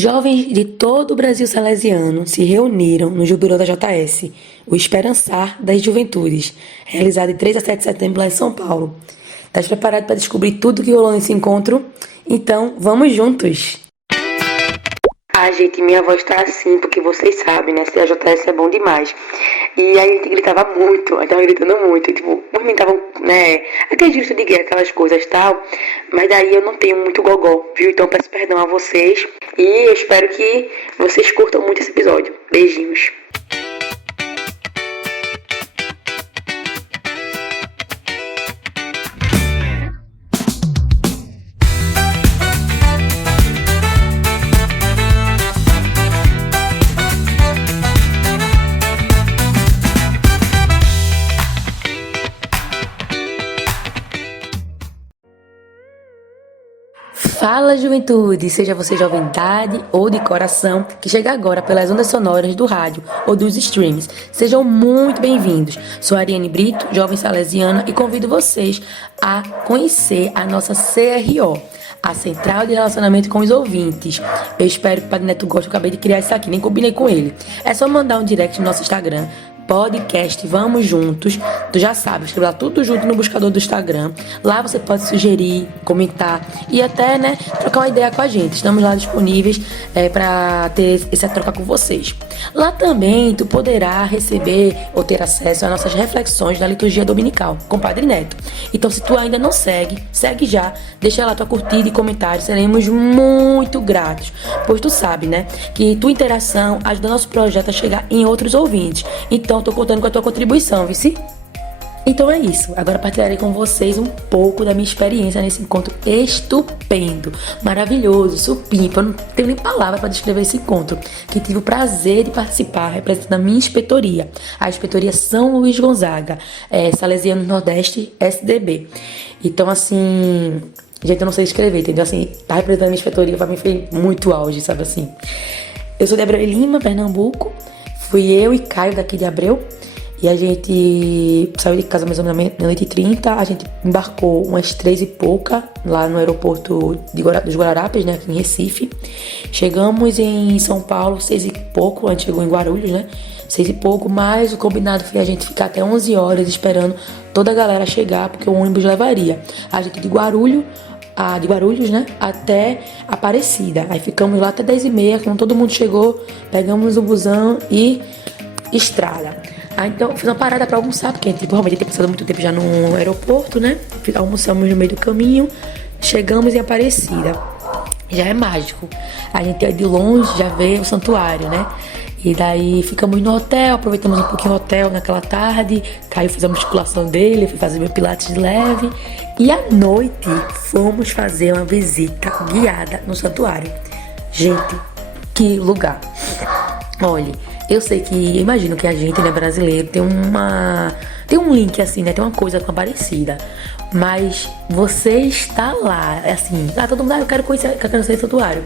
Jovens de todo o Brasil salesiano se reuniram no Jubileu da JS, o Esperançar das Juventudes, realizado de 3 a 7 de setembro lá em São Paulo. Estás preparado para descobrir tudo que rolou nesse encontro? Então, vamos juntos! Gente, minha voz tá assim, porque vocês sabem, né? Se a JS é bom demais. E aí a gente gritava muito, a gente tava gritando muito. E, tipo, os meninos estavam, né? Aquele grito de guerra, aquelas coisas e tal. Mas daí eu não tenho muito gogó, viu? Então peço perdão a vocês. E eu espero que vocês curtam muito esse episódio. Beijinhos. Fala, juventude! Seja você joventude ou de coração, que chega agora pelas ondas sonoras do rádio ou dos streams. Sejam muito bem-vindos. Sou a Ariane Brito, jovem salesiana, e convido vocês a conhecer a nossa CRO, a Central de Relacionamento com os Ouvintes. Eu espero que o Padre Neto goste, eu acabei de criar isso aqui, nem combinei com ele. É só mandar um direct no nosso Instagram, podcast Vamos Juntos. Tu já sabe, escreve lá tudo junto no buscador do Instagram. Lá você pode sugerir, comentar e até, né, trocar uma ideia com a gente. Estamos lá disponíveis para ter essa troca com vocês. Lá também tu poderá receber ou ter acesso às nossas reflexões da liturgia dominical com o Padre Neto. Então, se tu ainda não segue, segue já. Deixa lá tua curtida e comentário. Seremos muito gratos. Pois tu sabe, né, que tua interação ajuda nosso projeto a chegar em outros ouvintes. Então, tô contando com a tua contribuição, vice? Então é isso. Agora partilharei com vocês um pouco da minha experiência nesse encontro estupendo, maravilhoso, supimpa. Eu não tenho nem palavra para descrever esse encontro, que tive o prazer de participar, representando a minha inspetoria, a Inspetoria São Luís Gonzaga, Salesiano Nordeste SDB. Então, assim, gente, eu não sei escrever, entendeu? Assim, tá representando a minha inspetoria, pra mim foi muito auge, sabe assim. Eu sou de Abreu Lima, Pernambuco. Fui eu e Caio daqui de Abreu, e a gente saiu de casa mais ou menos meia-noite e 30, a gente embarcou umas 3 e pouca lá no aeroporto dos Guararapes, né, aqui em Recife. Chegamos em São Paulo 6 e pouco, a gente chegou em Guarulhos, né, 6 e pouco, mas o combinado foi a gente ficar até 11 horas esperando toda a galera chegar, porque o ônibus levaria a gente de Guarulhos, né, até Aparecida. Aí ficamos lá até 10h30, quando todo mundo chegou, pegamos o busão e estrada. Aí então fiz uma parada pra almoçar, porque a gente realmente tem passado muito tempo já no aeroporto, né? Almoçamos no meio do caminho, chegamos em Aparecida. Já é mágico. A gente de longe já vê o santuário, né? E daí ficamos no hotel, aproveitamos um pouquinho o hotel naquela tarde. Caio fez a musculação dele, fui fazer meu pilates de leve. E à noite fomos fazer uma visita guiada no santuário. Gente, que lugar! Olha, eu sei que, imagino que a gente, né, brasileiro, tem um link assim, né, tem uma coisa com a Aparecida. Mas você está lá, assim, todo mundo, eu quero conhecer o santuário.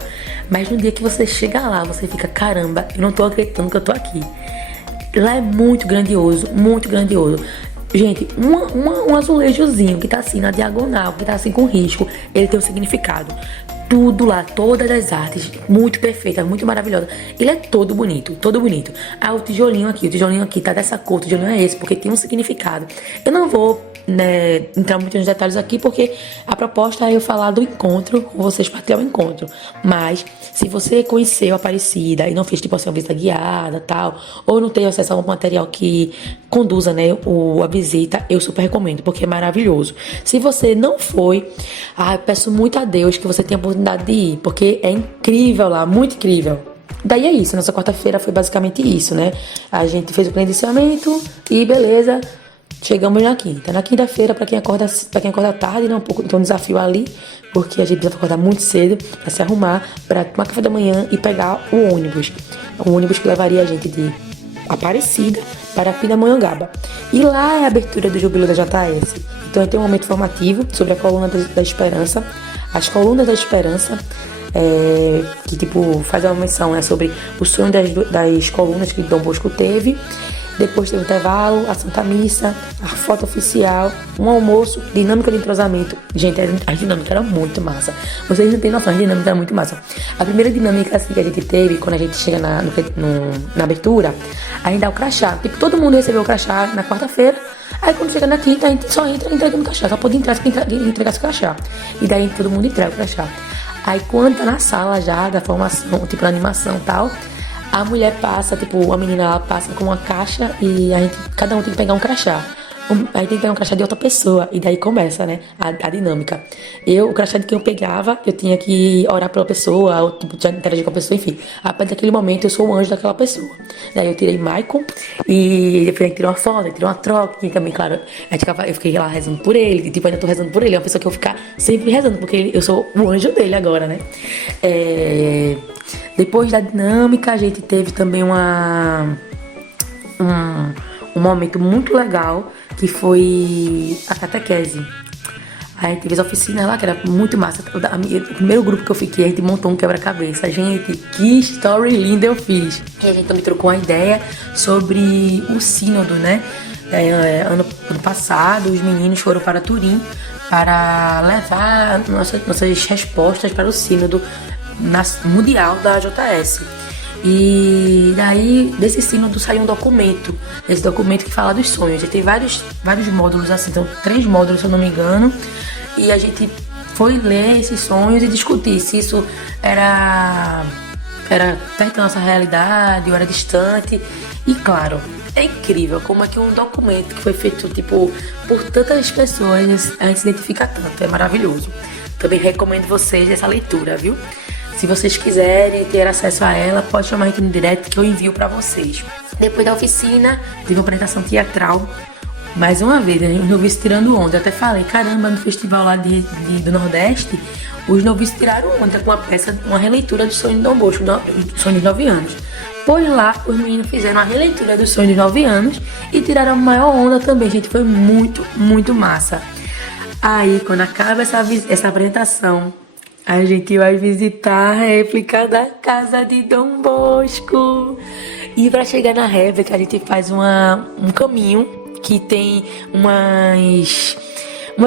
Mas no dia que você chega lá, você fica, caramba, eu não tô acreditando que eu tô aqui. Lá é muito grandioso, muito grandioso. Gente, um azulejozinho que tá assim na diagonal, que tá assim com risco, ele tem um significado. Tudo lá, todas as artes, muito perfeita, muito maravilhosa. Ele é todo bonito, todo bonito. O tijolinho aqui tá dessa cor, o tijolinho é esse, porque tem um significado. Eu não vou, né, entrar muito nos detalhes aqui, porque a proposta é eu falar do encontro, com vocês partir ao encontro. Mas, se você conheceu a Aparecida e não fez, tipo assim, uma visita guiada, tal, ou não tem acesso a um material que conduza, né, a visita, eu super recomendo, porque é maravilhoso. Se você não foi, eu peço muito a Deus que você tenha a oportunidade de ir, porque é incrível lá, muito incrível. Daí é isso, nossa quarta-feira foi basicamente isso, né? A gente fez o credenciamento e beleza, chegamos na quinta. Na quinta-feira, pra quem acorda tarde, né, tem um desafio ali, porque a gente precisa acordar muito cedo pra se arrumar, pra tomar café da manhã e pegar o ônibus. O ônibus que levaria a gente de Aparecida para Pindamonhangaba. E lá é a abertura do Jubileu da JS. Então tem um momento formativo sobre a coluna da Esperança. As colunas da Esperança, que tipo faz uma menção, né, sobre o sonho das colunas que Dom Bosco teve. Depois teve o intervalo, a Santa Missa, a foto oficial, um almoço, dinâmica de entrosamento. Gente, a dinâmica era muito massa. Vocês não têm noção, a dinâmica era muito massa. A primeira dinâmica assim, que a gente teve, quando a gente chega na abertura, a gente dá o crachá. Tipo, todo mundo recebeu o crachá na quarta-feira. Aí quando chega na quinta, a gente só entra entregando o crachá. Só pode entrar se entregar esse crachá. E daí todo mundo entrega o crachá. Aí quando tá na sala já, da formação, tipo na animação e tal, a mulher passa, tipo, a menina ela passa com uma caixa e cada um tem que pegar um crachá. Aí tem que pegar um crachá de outra pessoa. E daí começa, né, a dinâmica. O crachá de quem eu pegava, eu tinha que orar pela pessoa, ou tipo, interagir com a pessoa, enfim. A partir daquele momento eu sou o anjo daquela pessoa. Daí eu tirei Michael e depois tirei uma foto, tirei uma troca. E também, claro, eu fiquei lá rezando por ele. Tipo, ainda tô rezando por ele. É uma pessoa que eu vou ficar sempre rezando, porque eu sou o anjo dele agora, né? Depois da dinâmica, a gente teve também um momento muito legal, que foi a catequese. A gente teve as oficinas lá, que era muito massa. O primeiro grupo que eu fiquei, a gente montou um quebra-cabeça. Gente, que story linda eu fiz. E a gente também trocou uma ideia sobre o sínodo, né? Ano passado, os meninos foram para Turim para levar nossas respostas para o sínodo mundial da JS. E daí, desse sínodo saiu um documento. Esse documento que fala dos sonhos. Já tem vários módulos assim, então 3 módulos, se eu não me engano. E a gente foi ler esses sonhos e discutir se isso era perto da nossa realidade ou era distante. E claro, é incrível como é que um documento que foi feito, tipo, por tantas pessoas, a gente se identifica tanto. É maravilhoso. Também recomendo vocês essa leitura, viu? Se vocês quiserem ter acesso a ela, pode chamar a gente no direct que eu envio pra vocês. Depois da oficina, teve uma apresentação teatral. Mais uma vez, os noviços tirando onda. Eu até falei, caramba, no festival lá do Nordeste, os noviços tiraram onda com uma peça, uma releitura do Sonho de Dom Bosco, do Sonho dos 9 anos. Pois lá, os meninos fizeram uma releitura do Sonho dos 9 anos e tiraram a maior onda também, gente. Foi muito, muito massa. Aí, quando acaba essa apresentação, a gente vai visitar a réplica da casa de Dom Bosco. E para chegar na réplica, a gente faz um caminho que tem umas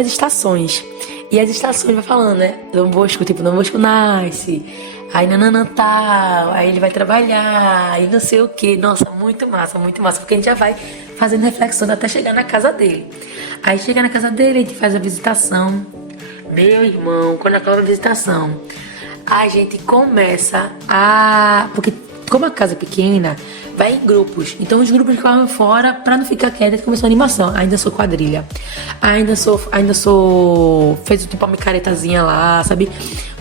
estações. E as estações vai falando, né? Dom Bosco, tipo, Dom Bosco nasce, aí nananã tal, aí ele vai trabalhar, aí não sei o que. Nossa, muito massa, porque a gente já vai fazendo reflexão até chegar na casa dele. Aí chega na casa dele, a gente faz a visitação. Meu irmão, quando acaba a visitação, a gente começa porque como a casa é pequena, vai em grupos. Então os grupos ficavam fora pra não ficar quieto, começou a animação. Ainda sou quadrilha. Fez tipo uma micaretazinha lá, sabe?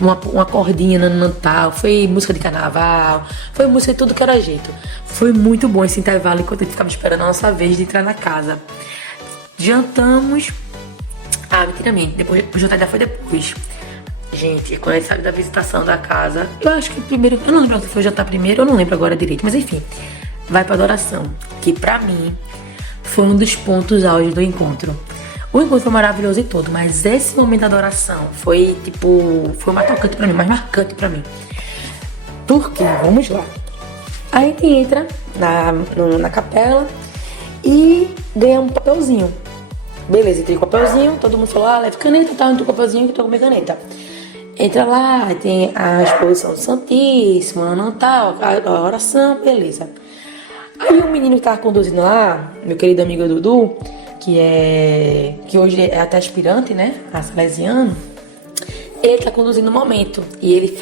Uma cordinha no Natal. Foi música de carnaval. Foi música de tudo que era jeito. Foi muito bom esse intervalo enquanto a gente ficava esperando a nossa vez de entrar na casa. Jantamos. Mentira, depois o jantar já foi depois. Gente, quando a gente sabe da visitação da casa, eu acho que primeiro, eu não lembro se foi o jantar primeiro, eu não lembro agora direito, mas enfim, vai pra adoração, que pra mim foi um dos pontos auge do encontro. O encontro foi maravilhoso e todo, mas esse momento da adoração foi mais tocante pra mim, mais marcante pra mim. Porque, vamos lá, a gente entra na capela e ganha um papelzinho. Beleza, entrei com o papelzinho, todo mundo falou, leve caneta e tal, entrei com o papelzinho que tô com minha caneta. Entra lá, tem a exposição do Santíssimo, Natal, a oração, beleza. Aí o menino que tava conduzindo lá, meu querido amigo Dudu, que hoje é até aspirante, né, a salesiano, ele tá conduzindo o momento. E ele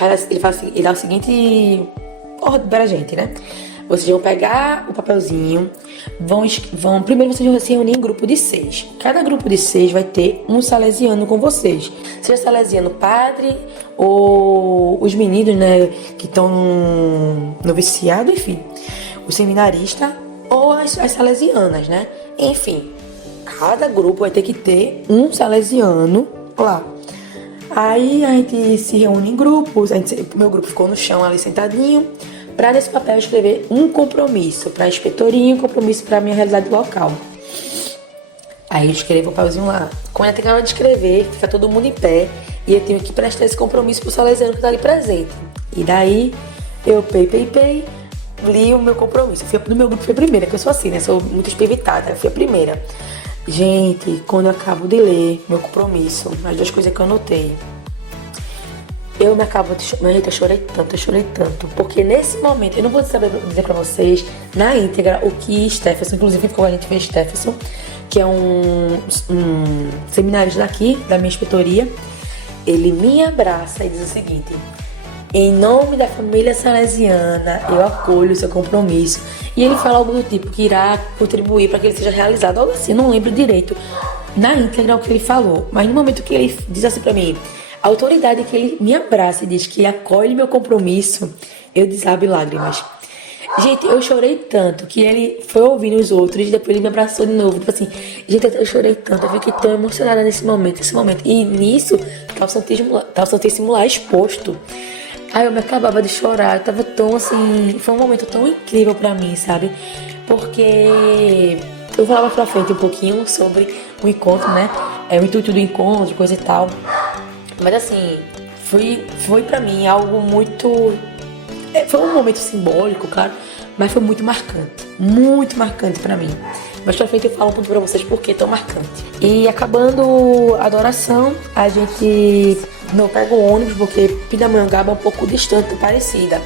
dá o seguinte ordem pra gente, né? Vocês vão pegar o papelzinho, primeiro vocês vão se reunir em grupo de 6. Cada grupo de 6 vai ter um salesiano com vocês. Seja salesiano padre ou os meninos, né, que estão no noviciado, enfim. O seminarista ou as salesianas, né? Enfim, cada grupo vai ter que ter um salesiano lá. Aí a gente se reúne em grupos, meu grupo ficou no chão ali sentadinho, para nesse papel escrever um compromisso para a inspetoria e um compromisso para a minha realidade local. Aí eu escrevo o papelzinho lá. Quando eu tenho de escrever, fica todo mundo em pé e eu tenho que prestar esse compromisso pro salesiano que tá ali presente. E daí eu pei, li o meu compromisso. No meu grupo foi a primeira, que eu sou assim, né? Sou muito espivitada, eu fui a primeira. Gente, quando eu acabo de ler meu compromisso, as duas coisas que eu anotei, eu me acabo de chorar. Gente, eu chorei tanto. Porque nesse momento, eu não vou saber dizer pra vocês na íntegra o que Stephenson, inclusive quando a gente fez Stephenson, que é um seminarista daqui, da minha inspetoria, ele me abraça e diz o seguinte: em nome da família salesiana, eu acolho o seu compromisso. E ele fala algo do tipo que irá contribuir para que ele seja realizado. Algo assim, eu não lembro direito na íntegra o que ele falou. Mas no momento que ele diz assim para mim, a autoridade que ele me abraça e diz que acolhe meu compromisso, eu desabo em lágrimas. Gente, eu chorei tanto que ele foi ouvindo os outros e depois ele me abraçou de novo. Tipo assim, gente, eu chorei tanto, eu fiquei tão emocionada nesse momento. E nisso, tá o Santíssimo lá exposto. Aí eu me acabava de chorar, eu tava tão assim, foi um momento tão incrível pra mim, sabe? Porque eu falava pra frente um pouquinho sobre o encontro, né? O intuito do encontro, coisa e tal. Mas assim, foi pra mim algo muito... Foi um momento simbólico, claro, mas foi muito marcante pra mim. Mais pra frente eu falo um pouco pra vocês por que é tão marcante. E acabando a adoração, a gente não pega o ônibus, porque Pindamonhangaba é um pouco distante, parecida.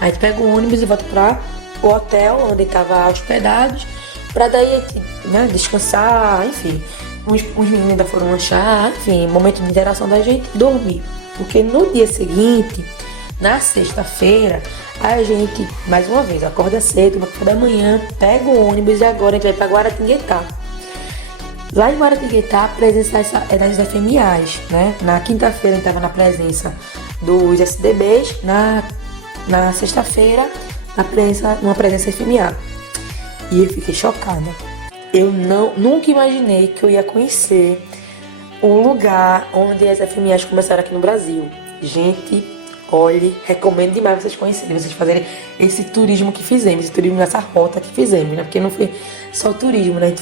A gente pega o ônibus e volta para o hotel onde estava hospedados, para daí, né, descansar, enfim. Uns meninos ainda foram lanchar, enfim, momento de interação da gente, dormir. Porque no dia seguinte, na sexta-feira, a gente, mais uma vez, acorda cedo, no café da manhã, pega o ônibus e agora a gente vai para Guaratinguetá. Lá em Guaratinguetá, a presença é das FMAs, né? Na quinta-feira a gente estava na presença dos SDBs, na sexta-feira, numa presença FMA. E eu fiquei chocada. Eu nunca imaginei que eu ia conhecer um lugar onde as FMAs começaram aqui no Brasil. Gente, olhe, recomendo demais vocês conhecerem, vocês fazerem esse turismo que fizemos, esse turismo nessa rota que fizemos, né? Porque não foi só turismo, né?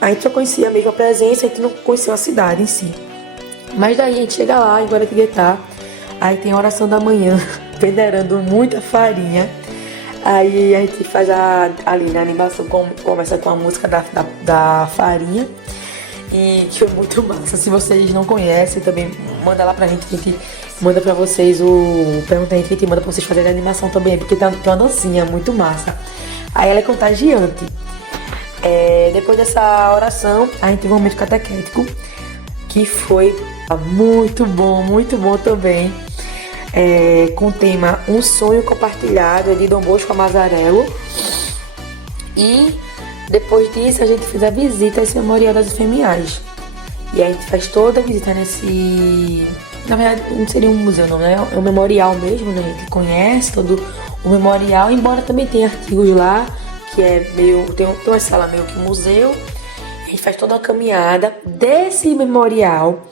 A gente só conhecia mesmo a presença, a gente não conhecia a cidade em si. Mas daí a gente chega lá em Guaratinguetá, aí tem a oração da manhã, venerando muita farinha. Aí a gente faz ali na animação, começa com a música da farinha. E que foi muito massa. Se vocês não conhecem, também manda lá pra gente, que a gente manda pra vocês pergunta a gente manda pra vocês fazerem a animação também, porque tem uma dancinha muito massa. Aí ela é contagiante. Depois dessa oração, a gente teve um momento catequético, que foi muito bom também. Com o tema Um Sonho Compartilhado, de Dom Bosco Mazarello. E depois disso a gente fez a visita a esse memorial das FMAs. E a gente faz toda a visita nesse... Na verdade não seria um museu não, né? É um memorial mesmo, né? A gente conhece todo o memorial, embora também tenha artigos lá, que é meio... Tem uma sala meio que museu. A gente faz toda uma caminhada desse memorial.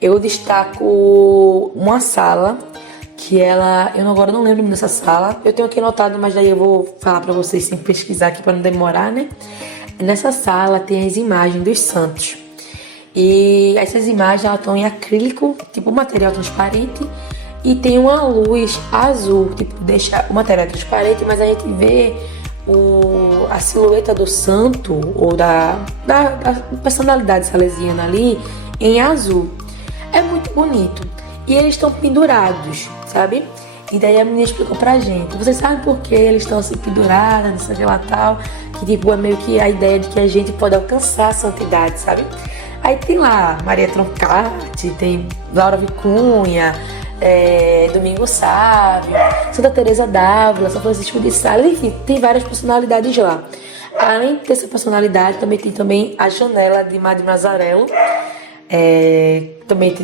Eu destaco uma sala que eu agora não lembro dessa sala. Eu tenho aqui anotado, mas daí eu vou falar pra vocês sem pesquisar aqui pra não demorar, né? Nessa sala tem as imagens dos santos. E essas imagens elas estão em acrílico, tipo material transparente, e tem uma luz azul, tipo deixa o material transparente, mas a gente vê a silhueta do santo ou da personalidade salesiana ali em azul. É muito bonito. E eles estão pendurados, sabe? E daí a menina explicou pra gente. Vocês sabem por que eles estão assim pendurados, não sei o que lá tal? Que tipo, é meio que a ideia de que a gente pode alcançar a santidade, sabe? Aí tem lá Maria Troncati, tem Laura Vicunha, Domingo Sávio, Santa Teresa d'Ávila, São Francisco de Sales, enfim, tem várias personalidades lá. Além dessa personalidade, também tem a janela de Madre Mazarello. Também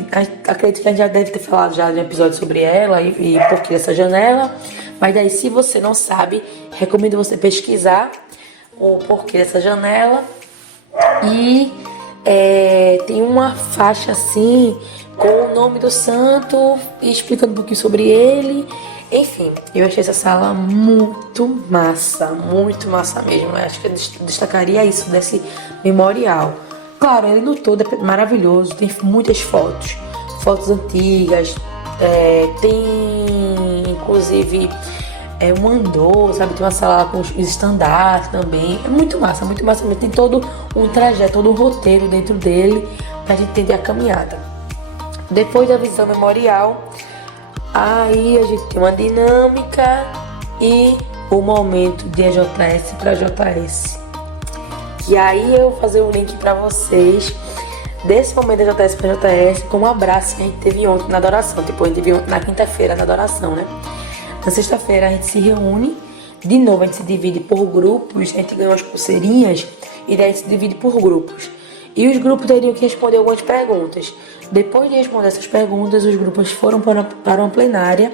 acredito que a gente já deve ter falado já de um episódio sobre ela e por que essa janela, mas daí se você não sabe, recomendo você pesquisar o porquê dessa janela. E tem uma faixa assim com o nome do santo e explicando um pouquinho sobre ele. Enfim, eu achei essa sala muito massa mesmo. Eu acho que eu destacaria isso desse memorial. Claro, ele no todo é maravilhoso, tem muitas fotos antigas, tem inclusive um andor, sabe? Tem uma sala com os estandartes também. É muito massa mesmo. Tem todo um trajeto, todo um roteiro dentro dele pra gente entender a caminhada. Depois da visão memorial, aí a gente tem uma dinâmica e o momento de EJS para JS. E aí eu vou fazer um link para vocês desse momento de JS para JS com um abraço que a gente teve ontem na adoração. Tipo, a gente teve ontem na quinta-feira na adoração, né? Na sexta-feira a gente se reúne, de novo a gente se divide por grupos, a gente ganha umas pulseirinhas e daí a gente se divide por grupos. E os grupos teriam que responder algumas perguntas. Depois de responder essas perguntas, os grupos foram para uma plenária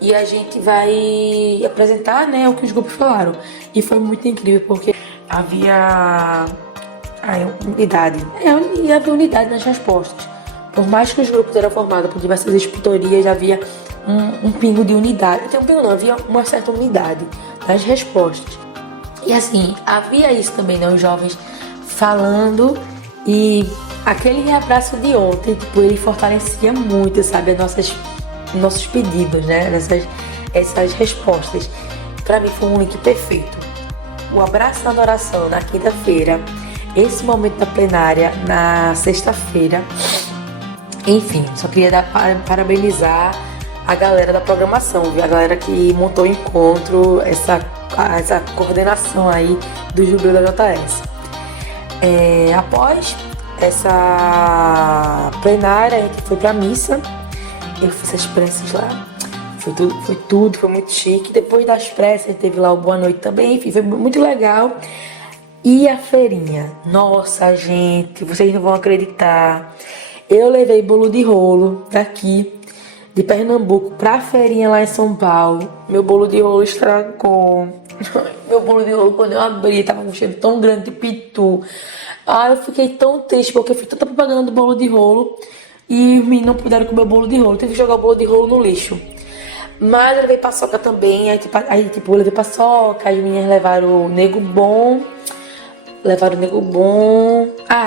e a gente vai apresentar, né, o que os grupos falaram. E foi muito incrível porque havia unidade. E havia unidade nas respostas. Por mais que os grupos eram formados por diversas inscritorias, havia um pingo de unidade. Então, não, havia uma certa unidade nas respostas. E assim, havia isso também, né? Os jovens falando e aquele reabraço de ontem, tipo, ele fortalecia muito, sabe, nossos pedidos, né? Essas respostas. Pra mim foi um link perfeito. O abraço na adoração na quinta-feira, esse momento da plenária na sexta-feira. Enfim, só queria parabenizar a galera da programação, viu? A galera que montou o encontro, essa coordenação aí do Jubileu da JS. Após essa plenária, a gente foi pra missa. Eu fiz as preces lá. Foi muito chique. Depois das preces, teve lá o boa noite também. Enfim, foi muito legal. E a feirinha? Nossa, gente, vocês não vão acreditar. Eu levei bolo de rolo daqui, de Pernambuco, pra feirinha lá em São Paulo. Meu bolo de rolo estragou. Meu bolo de rolo, quando eu abri, tava com um cheiro tão grande de pitu. Eu fiquei tão triste, porque eu fiz tanta propaganda do bolo de rolo e os meninos não puderam comer o bolo de rolo. Tive que jogar o bolo de rolo no lixo. Mas eu levei paçoca também. Aí eu levei paçoca, as meninas levaram o nego bom.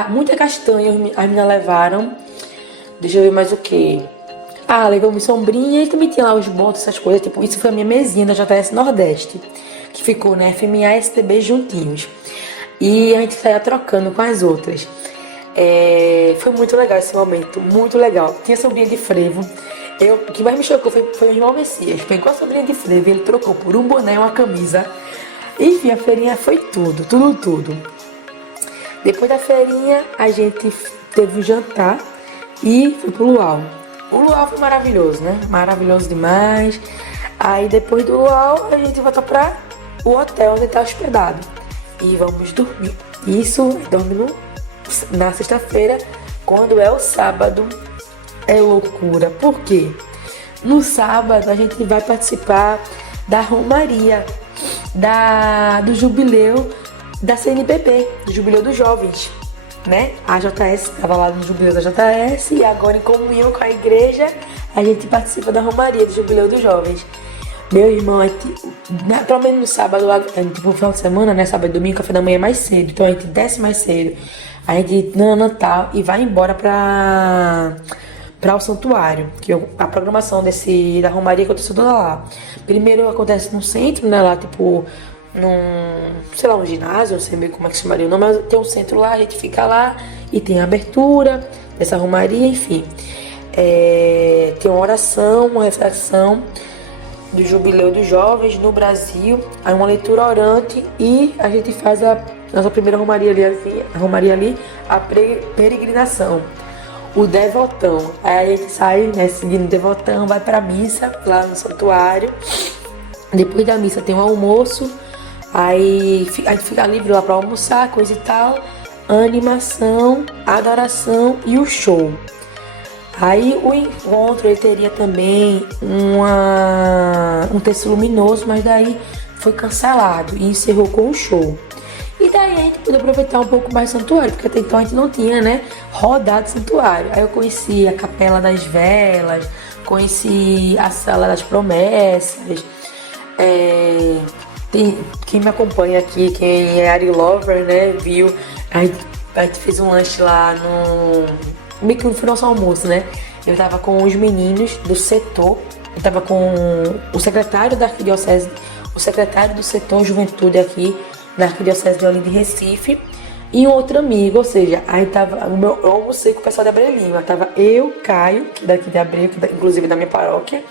Muita castanha as meninas levaram. Deixa eu ver mais o que. Levei uma sombrinha e também tinha lá os botos, essas coisas. Tipo, isso foi a minha mesinha da JS Nordeste, que ficou, né, FMA e STB juntinhos. E a gente saía trocando com as outras. Foi muito legal esse momento, muito legal. Tinha sombrinha de frevo. O que mais me chocou foi o irmão Messias. Pegou a sombrinha de frevo e ele trocou por um boné e uma camisa. Enfim, a feirinha foi tudo. Depois da feirinha, a gente teve um jantar e foi pro luau. O luau foi maravilhoso, né? Maravilhoso demais. Aí depois do luau, a gente volta para o hotel onde tá hospedado. E vamos dormir. Isso, dormindo na sexta-feira. Quando é o sábado, é loucura. Por quê? No sábado, a gente vai participar da romaria do jubileu da CNBB, do Jubileu dos Jovens, né? A JS estava lá no Jubileu da JS e agora, em comunhão com a igreja, a gente participa da romaria do Jubileu dos Jovens. Meu irmão, pelo menos no sábado, tipo, no final de semana, né? Sábado e domingo, café da manhã é mais cedo, então a gente desce mais cedo, a gente no Natal e vai embora para o santuário, que a programação da romaria aconteceu toda lá. Primeiro acontece no centro, né? Lá, tipo, um ginásio, não sei bem como é que chamaria o nome, mas tem um centro lá, a gente fica lá e tem a abertura dessa romaria, enfim. Tem uma oração, uma reflexão do Jubileu dos Jovens no Brasil, aí uma leitura orante e a gente faz a nossa primeira romaria ali, a peregrinação, o devotão. Aí a gente sai, né, seguindo o devotão, vai pra missa lá no santuário. Depois da missa tem um almoço. Aí a gente fica livre lá pra almoçar, coisa e tal. A animação, a adoração e o show. Aí o encontro ele teria também um texto luminoso, mas daí foi cancelado e encerrou com o show. E daí a gente pôde aproveitar um pouco mais o santuário, porque até então a gente não tinha, né, rodado o santuário. Aí eu conheci a Capela das Velas, conheci a Sala das Promessas. Quem me acompanha aqui, quem é Ari Lover, né, viu, a gente fez um lanche lá meio que foi nosso almoço, né? Eu tava com os meninos do setor Eu estava com o secretário da Arquidiocese, o secretário do setor Juventude aqui na Arquidiocese de Olinda e Recife, e um outro amigo, ou seja, aí tava, eu almocei com o pessoal de Abreu Lima, tava eu, Caio, que daqui de Abreu, inclusive da minha paróquia,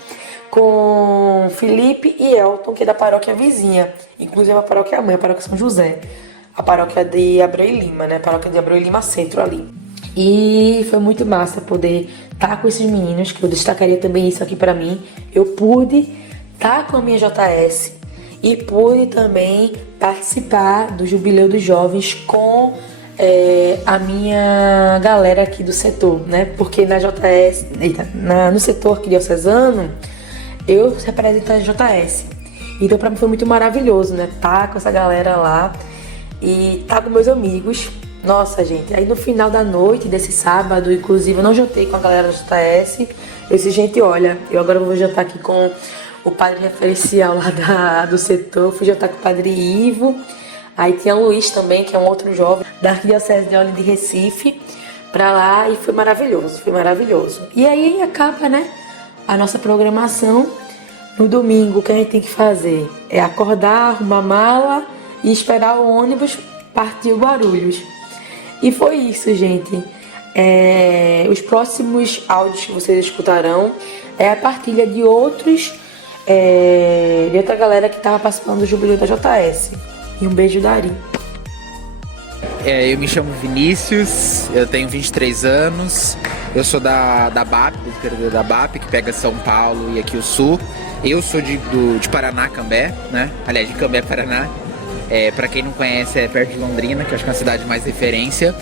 com Felipe e Elton, que é da paróquia vizinha, inclusive a paróquia mãe, a paróquia São José, a paróquia de Abreu Lima, né, a paróquia de Abreu Lima Centro ali. E foi muito massa poder estar com esses meninos, que eu destacaria também isso aqui pra mim. Eu pude estar com a minha JS e pude também participar do Jubileu dos Jovens com a minha galera aqui do setor, né? Porque na JS, no setor arquidiocesano, eu represento a JS. Então pra mim foi muito maravilhoso, né? Tá com essa galera lá e tá com meus amigos. Nossa, gente, aí no final da noite desse sábado, inclusive, eu não jantei com a galera da JS. Eu disse, gente, olha, eu agora vou jantar aqui com o padre referencial lá do setor. Fui jantar com o padre Ivo. Aí tinha o Luiz também, que é um outro jovem da Arquidiocese de Olinda de Recife, pra lá, e foi maravilhoso, foi maravilhoso. E aí acaba, né, a nossa programação. No domingo, o que a gente tem que fazer é acordar, arrumar mala e esperar o ônibus partir o Guarulhos. E foi isso, gente. Os próximos áudios que vocês escutarão é a partilha de outros, de outra galera que estava participando do Jubileu da JS. E um beijo, Dari. Eu me chamo Vinícius, eu tenho 23 anos, eu sou da BAP, da BAP, que pega São Paulo e aqui o Sul. Eu sou de Paraná, Cambé, né? Aliás, de Cambé, Paraná. Pra quem não conhece, é perto de Londrina, que eu acho que é uma cidade mais referência.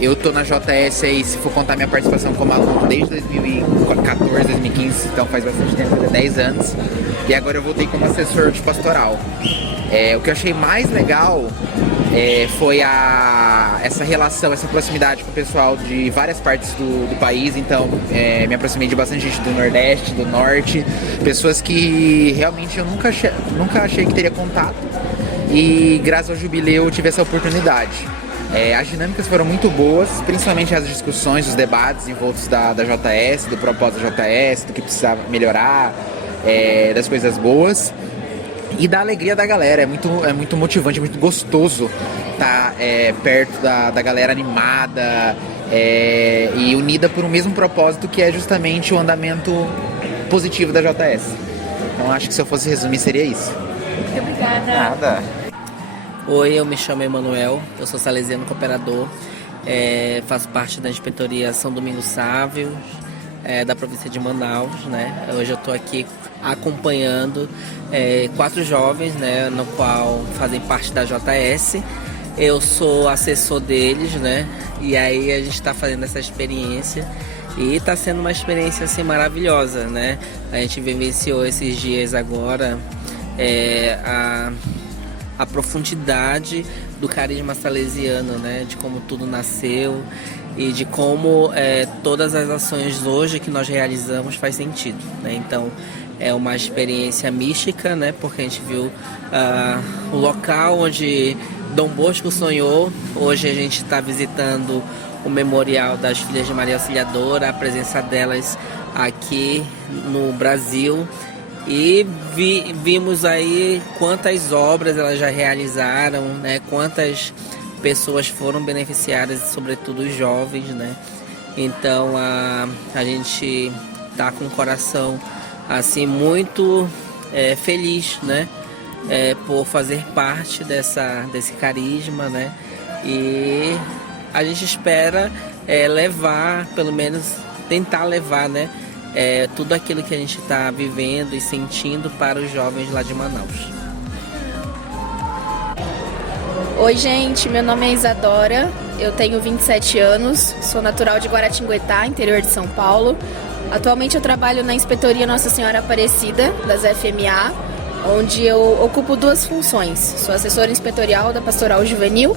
Eu tô na JS aí, se for contar minha participação como aluno, desde 2014, 2015, então faz bastante tempo, 10 anos. E agora eu voltei como assessor de pastoral. O que eu achei mais legal foi essa relação, essa proximidade com o pessoal de várias partes do país. Então me aproximei de bastante gente do Nordeste, do Norte, pessoas que realmente eu nunca achei que teria contato, e graças ao Jubileu eu tive essa oportunidade. As dinâmicas foram muito boas, principalmente as discussões, os debates envoltos da JS, do propósito da JS, do que precisava melhorar, das coisas boas. E da alegria da galera, é muito motivante, é muito gostoso estar perto da galera animada e unida por um mesmo propósito, que é justamente o andamento positivo da JS. Então acho que se eu fosse resumir seria isso. Muito obrigada. Nada. Oi, eu me chamo Emanuel, eu sou salesiano cooperador, faço parte da inspetoria São Domingos Sávio, da província de Manaus, né? Hoje eu estou aqui acompanhando 4 jovens, né, no qual fazem parte da JS. Eu sou assessor deles, né? E aí a gente está fazendo essa experiência e está sendo uma experiência assim maravilhosa, né? A gente vivenciou esses dias agora a profundidade do carisma salesiano, né? De como tudo nasceu e de como todas as ações hoje que nós realizamos faz sentido, né? Então é uma experiência mística, né? Porque a gente viu o local onde Dom Bosco sonhou. Hoje a gente está visitando o memorial das Filhas de Maria Auxiliadora, a presença delas aqui no Brasil. E vimos aí quantas obras elas já realizaram, né? Quantas pessoas foram beneficiadas, sobretudo os jovens, né? Então a gente tá com o coração assim muito feliz, né? Por fazer parte desse carisma, né? E a gente espera levar, pelo menos tentar levar, né? Tudo aquilo que a gente está vivendo e sentindo para os jovens lá de Manaus. Oi gente, meu nome é Isadora, eu tenho 27 anos, sou natural de Guaratinguetá, interior de São Paulo. Atualmente eu trabalho na Inspetoria Nossa Senhora Aparecida, das FMA, onde eu ocupo 2 funções. Sou assessora inspetorial da Pastoral Juvenil,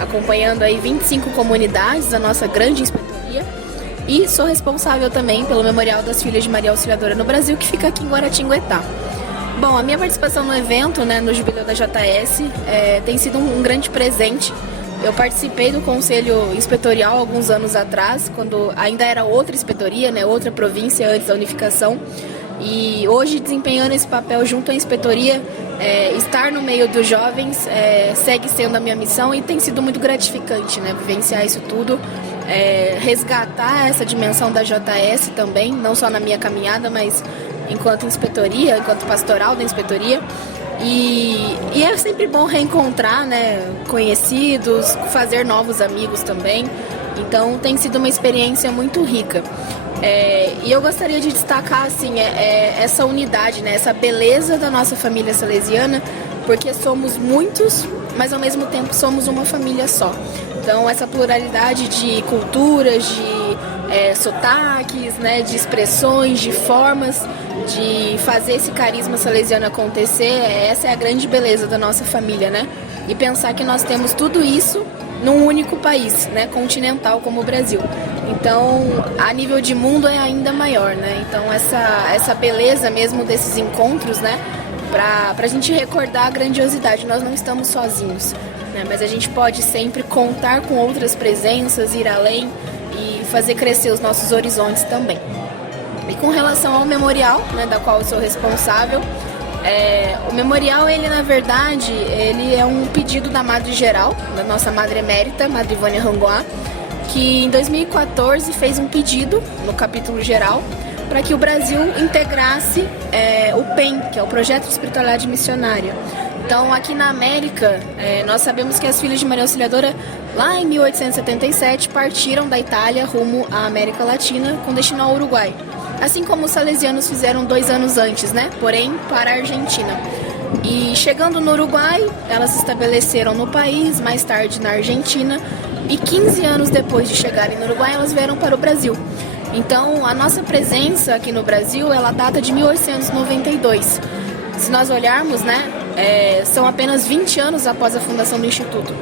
acompanhando aí 25 comunidades da nossa grande inspetoria. E sou responsável também pelo Memorial das Filhas de Maria Auxiliadora no Brasil, que fica aqui em Guaratinguetá. Bom, a minha participação no evento, né, no Jubileu da JS, tem sido um grande presente Eu participei do conselho inspetorial alguns anos atrás, quando ainda era outra inspetoria, né, outra província antes da unificação. E hoje, desempenhando esse papel junto à inspetoria, estar no meio dos jovens segue sendo a minha missão e tem sido muito gratificante, né, vivenciar isso tudo, resgatar essa dimensão da JS também, não só na minha caminhada, mas enquanto inspetoria, enquanto pastoral da inspetoria. E é sempre bom reencontrar, né, conhecidos, fazer novos amigos também. Então tem sido uma experiência muito rica. E eu gostaria de destacar assim, essa unidade, né, essa beleza da nossa família salesiana, porque somos muitos, mas ao mesmo tempo somos uma família só. Então essa pluralidade de culturas, de sotaques, né, de expressões, de formas de fazer esse carisma salesiano acontecer, essa é a grande beleza da nossa família, né? E pensar que nós temos tudo isso num único país, né, continental como o Brasil. Então, a nível de mundo é ainda maior, né? Então, essa beleza mesmo desses encontros, né, pra gente recordar a grandiosidade. Nós não estamos sozinhos, né? Mas a gente pode sempre contar com outras presenças, ir além e fazer crescer os nossos horizontes também. E com relação ao memorial, né, da qual eu sou responsável, o memorial, ele na verdade, ele é um pedido da Madre Geral, da nossa Madre Emérita, Madre Ivone Rangoá, que em 2014 fez um pedido no capítulo geral para que o Brasil integrasse o PEM, que é o Projeto de Espiritualidade Missionária. Então, aqui na América, nós sabemos que as Filhas de Maria Auxiliadora, lá em 1877, partiram da Itália rumo à América Latina, com destino ao Uruguai. Assim como os salesianos fizeram 2 anos antes, né? Porém, para a Argentina. E chegando no Uruguai, elas se estabeleceram no país, mais tarde na Argentina, e 15 anos depois de chegarem no Uruguai, elas vieram para o Brasil. Então, a nossa presença aqui no Brasil, ela data de 1892. Se nós olharmos, né, são apenas 20 anos após a fundação do Instituto.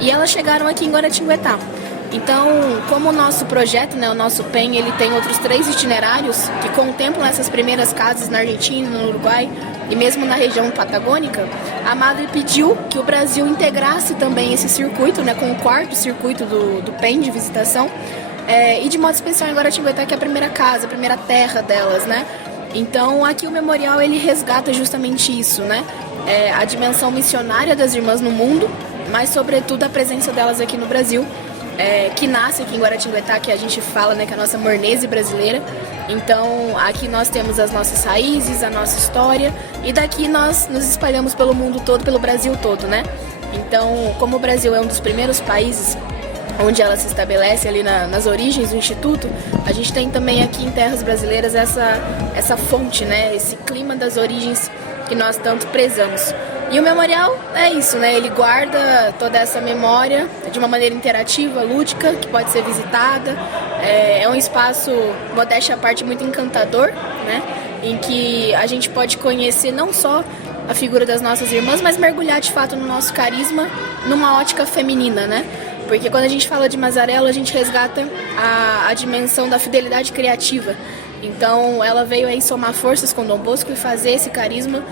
E elas chegaram aqui em Guaratinguetá. Então, como o nosso projeto, né, o nosso PEN, ele tem outros 3 itinerários que contemplam essas primeiras casas na Argentina, no Uruguai e mesmo na região patagônica, a Madre pediu que o Brasil integrasse também esse circuito, né, com o 4º circuito do PEN de visitação, e de modo especial em Guaratinguetá, que é a primeira casa, a primeira terra delas, né? Então, aqui o memorial, ele resgata justamente isso, né? A dimensão missionária das irmãs no mundo, mas sobretudo a presença delas aqui no Brasil, que nasce aqui em Guaratinguetá, que a gente fala, né, que é a nossa Mornese brasileira. Então, aqui nós temos as nossas raízes, a nossa história, e daqui nós nos espalhamos pelo mundo todo, pelo Brasil todo, né? Então, como o Brasil é um dos primeiros países onde ela se estabelece ali nas origens do Instituto, a gente tem também aqui em terras brasileiras essa fonte, né, esse clima das origens que nós tanto prezamos. E o memorial é isso, né? Ele guarda toda essa memória de uma maneira interativa, lúdica, que pode ser visitada. É um espaço, modéstia à parte, muito encantador, né? Em que a gente pode conhecer não só a figura das nossas irmãs, mas mergulhar de fato no nosso carisma, numa ótica feminina, né? Porque quando a gente fala de Mazarello, a gente resgata a dimensão da fidelidade criativa. Então, ela veio aí somar forças com Dom Bosco e fazer esse carisma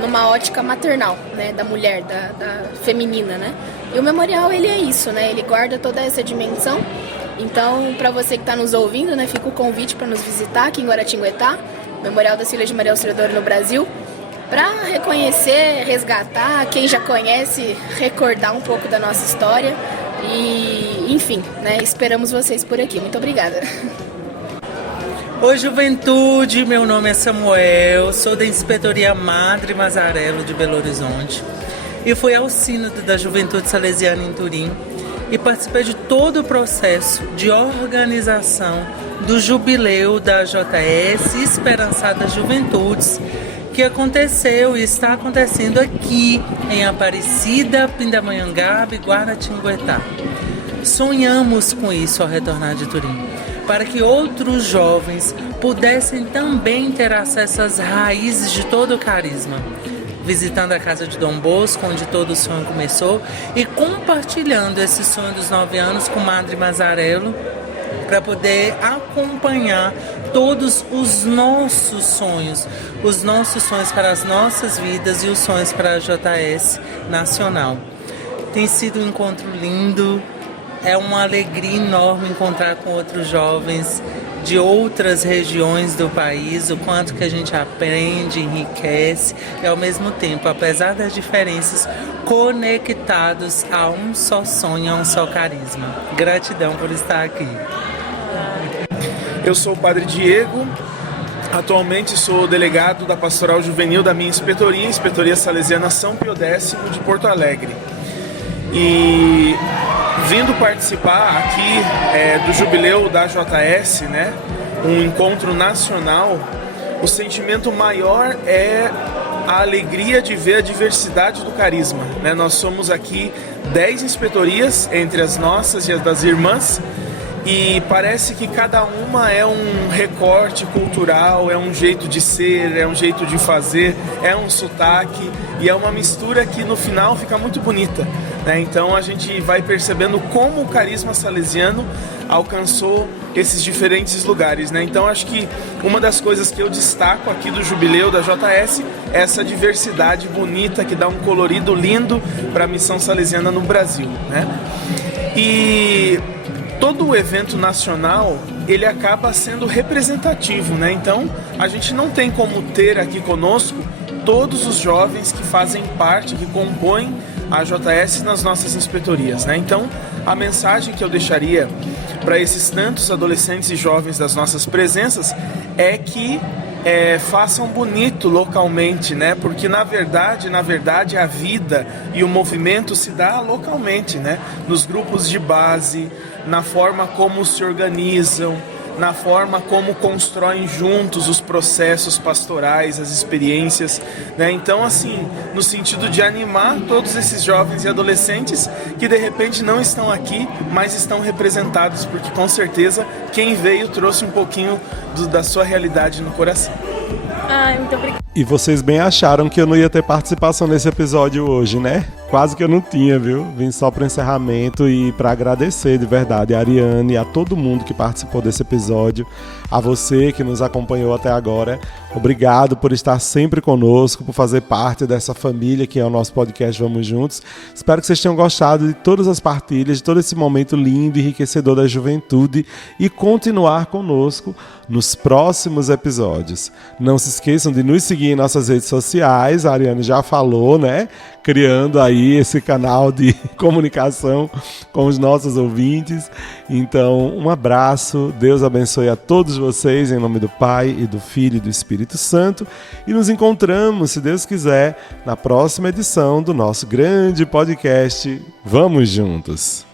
numa ótica maternal, né, da mulher, da feminina, né? E o memorial, ele é isso, né? Ele guarda toda essa dimensão. Então, para você que está nos ouvindo, né, fica o convite para nos visitar aqui em Guaratinguetá, Memorial das Filhas de Maria Auxiliadora no Brasil, para reconhecer, resgatar, quem já conhece, recordar um pouco da nossa história. E, enfim, né, esperamos vocês por aqui. Muito obrigada. Oi, juventude, meu nome é Samuel, sou da Inspetoria Madre Mazarello de Belo Horizonte e fui ao Sínodo da Juventude Salesiana em Turim e participei de todo o processo de organização do jubileu da JS Esperançadas Juventudes, que aconteceu e está acontecendo aqui em Aparecida, Pindamonhangaba e Guaratinguetá. Sonhamos com isso ao retornar de Turim, para que outros jovens pudessem também ter acesso às raízes de todo o carisma, visitando a casa de Dom Bosco, onde todo o sonho começou, e compartilhando esse sonho dos 9 anos com Madre Mazarello, para poder acompanhar todos os nossos sonhos para as nossas vidas e os sonhos para a JS Nacional. Tem sido um encontro lindo. É uma alegria enorme encontrar com outros jovens de outras regiões do país, o quanto que a gente aprende, enriquece e ao mesmo tempo, apesar das diferenças, conectados a um só sonho, a um só carisma. Gratidão por estar aqui. Eu sou o Padre Diego, atualmente sou delegado da Pastoral Juvenil da minha Inspetoria Salesiana São Pio X de Porto Alegre. E vindo participar aqui do jubileu da JS, né, um encontro nacional, o sentimento maior é a alegria de ver a diversidade do carisma, né? Nós somos aqui 10 inspetorias, entre as nossas e as das irmãs, e parece que cada uma é um recorte cultural, é um jeito de ser, é um jeito de fazer, é um sotaque, e é uma mistura que no final fica muito bonita, né? Então a gente vai percebendo como o carisma salesiano alcançou esses diferentes lugares, né? Então acho que uma das coisas que eu destaco aqui do jubileu da JS é essa diversidade bonita que dá um colorido lindo para a missão salesiana no Brasil, né? E todo o evento nacional, ele acaba sendo representativo, né? Então, a gente não tem como ter aqui conosco todos os jovens que fazem parte, que compõem a JS nas nossas inspetorias, né? Então, a mensagem que eu deixaria para esses tantos adolescentes e jovens das nossas presenças é que façam bonito localmente, né? Porque na verdade a vida e o movimento se dá localmente, né? Nos grupos de base, na forma como se organizam, na forma como constroem juntos os processos pastorais, as experiências, né? Então, assim, no sentido de animar todos esses jovens e adolescentes que de repente não estão aqui, mas estão representados, porque com certeza quem veio trouxe um pouquinho da sua realidade no coração. Muito obrigada. E vocês bem acharam que eu não ia ter participação nesse episódio hoje, né? Quase que eu não tinha, viu? Vim só para encerramento e para agradecer de verdade a Ariane e a todo mundo que participou desse episódio, a você que nos acompanhou até agora. Obrigado por estar sempre conosco, por fazer parte dessa família que é o nosso podcast Vamos Juntos. Espero que vocês tenham gostado de todas as partilhas, de todo esse momento lindo e enriquecedor da juventude e continuar conosco nos próximos episódios. Não se esqueçam de nos seguir em nossas redes sociais, a Ariane já falou, né? Criando aí esse canal de comunicação com os nossos ouvintes. Então, um abraço, Deus abençoe a todos vocês, em nome do Pai e do Filho e do Espírito Santo. E nos encontramos, se Deus quiser, na próxima edição do nosso grande podcast Vamos Juntos.